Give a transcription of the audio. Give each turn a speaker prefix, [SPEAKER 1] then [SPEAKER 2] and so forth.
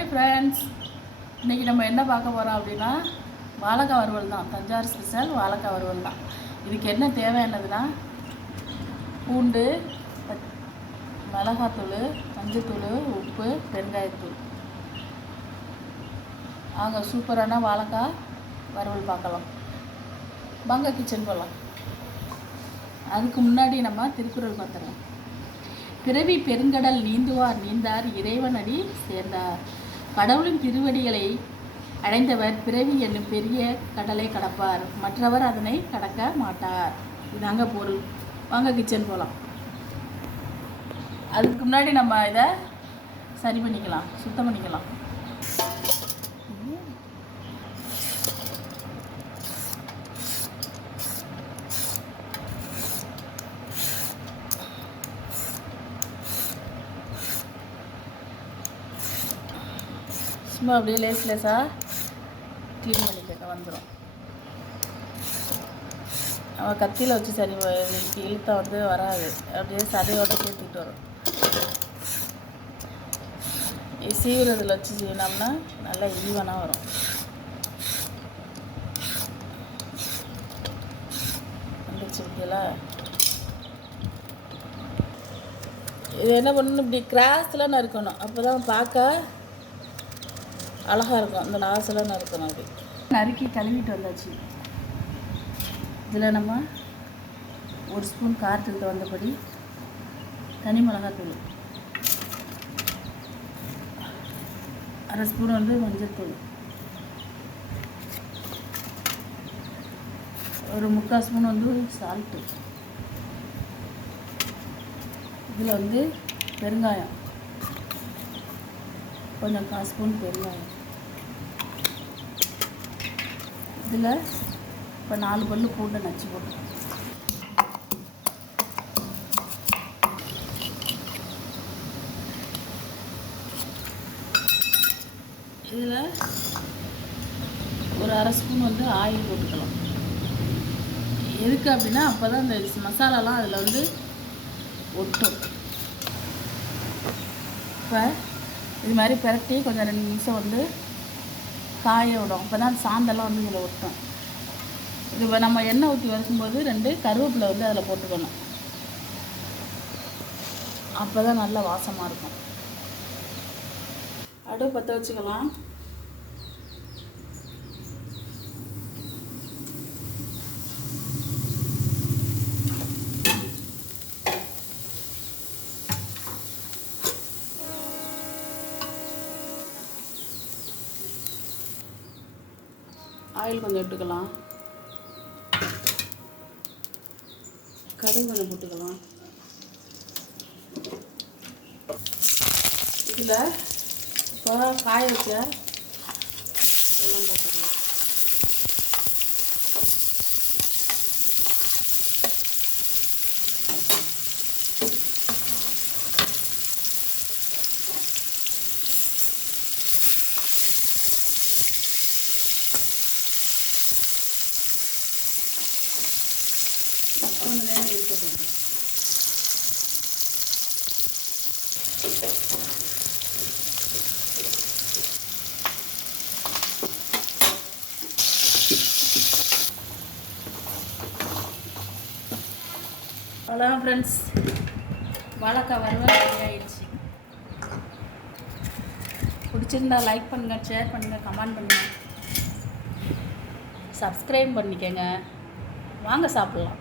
[SPEAKER 1] Hi friends இன்றைக்கி நம்ம என்ன பார்க்க போகிறோம் அப்படின்னா வாழைக்காய் வறுவல் தான். தஞ்சாவூர் ஸ்பெஷல் வாழைக்காய் வறுவல் தான். இதுக்கு என்ன தேவையானதுன்னா பூண்டு மிளகாத்தூள் மஞ்சத்தூள் உப்பு பெருங்காயத்தூள். ஆக சூப்பரான வாழைக்காய் வறுவல் பார்க்கலாம். வாங்க கிச்சன் போகலாம் அதுக்கு முன்னாடி நம்ம திருக்குறள் பார்த்துக்கலாம் பிறவி பெருங்கடல் நீந்துவார் நீந்தார் இறைவனடி சேர்ந்தார். கடவுளின் திருவடிகளை அடைந்தவர் பிறவி என்னும் பெரிய கடலை கடப்பார். மற்றவர் அதனை கடக்க மாட்டார். இதாங்க பொருள். வாங்க கிச்சன் போகலாம் அதுக்கு முன்னாடி நம்ம இதை சரி பண்ணிக்கலாம் சுத்தம் பண்ணிக்கலாம். சும்மா அப்படியே லேஸ் லேஸாக க்ளீன் பண்ணிக்க வந்துடும் நம்ம கத்தியில் வச்சு சரி இழுத்தம் வந்து வராது. அப்படியே சதையோட சேர்த்துக்கிட்டு வரும். சீவுறதில் வச்சு சீவினோம்னா நல்லா ஈவனாக வரும். வந்துச்சு பார்த்தீங்களா இது என்ன பண்ணணும்? இப்படி கிராஸ்லாம் நறுக்கணும். அப்போ தான் பார்க்க அழகாக இருக்கும். அந்த நாசெல்லாம் நறுக்கணும் அப்படி நறுக்கி கழுவிட்டு வந்தாச்சு. இதில் நம்ம ஒரு ஸ்பூன் காரத்துக்கு வந்தபடி தனி மிளகாத்தூள் அரை ஸ்பூன் வந்து மஞ்சள்தூள் ஒரு முக்கால் ஸ்பூன் வந்து சால்ட்டு இதில் வந்து பெருங்காயம் கொஞ்சம் கால் ஸ்பூன் பெருங்காயம். இதில் இப்போ நாலு பல்லு பூண்டை நச்சு போட்டு இதில் ஒரு அரை ஸ்பூன் வந்து ஆயில் போட்டுக்கலாம். எதுக்கு அப்படின்னா அப்போ தான் இந்த மசாலாலாம் அதில் வந்து ஒட்டும். இப்போ இது மாதிரி பிரட்டி கொஞ்சம் ரெண்டு நிமிஷம் வந்து காய விடும். அப்போ தான் சாந்தெல்லாம் வந்து இதில் ஒட்டும். இது நம்ம எண்ணெய் ஊற்றி வறுக்கும்போது ரெண்டு கருவேப்பிலை வந்து அதில் போட்டுக்கணும். அப்போ தான் நல்ல வாசமாக இருக்கும். அடுப்பு பற்ற வச்சுக்கலாம். ஆயில் கொஞ்சம் விட்டுக்கலாம் கடுகு கொஞ்சம் போட்டுக்கலாம். இதில் இப்போ காய வச்ச அதெல்லாம் போட்டுக்கலாம். கொஞ்சம் நேரம் இருக்கட்டும் ஹலோ ஃப்ரெண்ட்ஸ் வாழைக்காய் வறுவல் ரெடி ஆயிடுச்சு. பிடிச்சிருந்தா லைக் பண்ணுங்கள் ஷேர் பண்ணுங்கள் கமெண்ட் பண்ணுங்கள் சப்ஸ்கிரைப் பண்ணிக்கங்க. வாங்க சாப்பிட்லாம்.